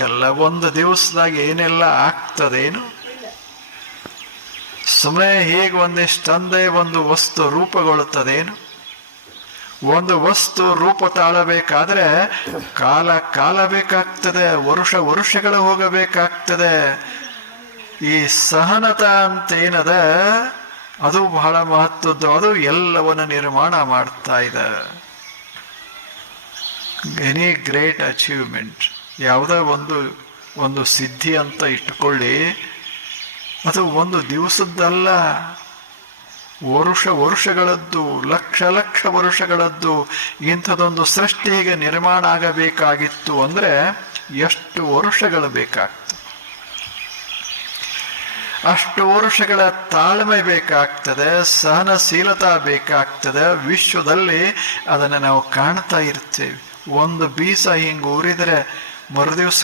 ಆಗ್ಬೇಕಲ್ಲ. ಒಂದು ದಿವಸದಾಗ ಏನೆಲ್ಲ ಆಗ್ತದೇನು? ಸುಮ್ಮನೆ ಹೇಗೆ ಒಂದಿಷ್ಟಂದೇ ಒಂದು ವಸ್ತು ರೂಪುಗೊಳ್ಳುತ್ತದೇನು? ಒಂದು ವಸ್ತು ರೂಪ ತಾಳಬೇಕಾದ್ರೆ ಕಾಲ ಬೇಕಾಗ್ತದೆ, ವರುಷಗಳು ಹೋಗಬೇಕಾಗ್ತದೆ. ಈ ಸಹನತ ಅಂತ ಏನದ, ಅದು ಬಹಳ ಮಹತ್ವದ್ದು. ಅದು ಎಲ್ಲವನ್ನು ನಿರ್ಮಾಣ ಮಾಡ್ತಾ ಇದೆ. ಎನಿ ಗ್ರೇಟ್ ಅಚೀವ್ಮೆಂಟ್, ಯಾವುದೋ ಒಂದು ಸಿದ್ಧಿ ಅಂತ ಇಟ್ಕೊಳ್ಳಿ, ಅದು ಒಂದು ದಿವಸದ್ದಲ್ಲ, ವರ್ಷಗಳದ್ದು, ಲಕ್ಷ ವರ್ಷಗಳದ್ದು. ಇಂಥದೊಂದು ಸೃಷ್ಟಿ ಹೀಗೆ ನಿರ್ಮಾಣ ಆಗಬೇಕಾಗಿತ್ತು ಅಂದ್ರೆ ಎಷ್ಟು ವರ್ಷಗಳು ಬೇಕಾಗ್ತದೆ? ಅಷ್ಟು ವರ್ಷಗಳ ತಾಳ್ಮೆ ಬೇಕಾಗ್ತದೆ, ಸಹನಶೀಲತಾ ಬೇಕಾಗ್ತದೆ. ವಿಶ್ವದಲ್ಲಿ ಅದನ್ನು ನಾವು ಕಾಣ್ತಾ ಇರ್ತೇವೆ. ಒಂದು ಬೀಸ ಹಿಂಗೆ ಊರಿದ್ರೆ ಮರುದಿವ್ಸ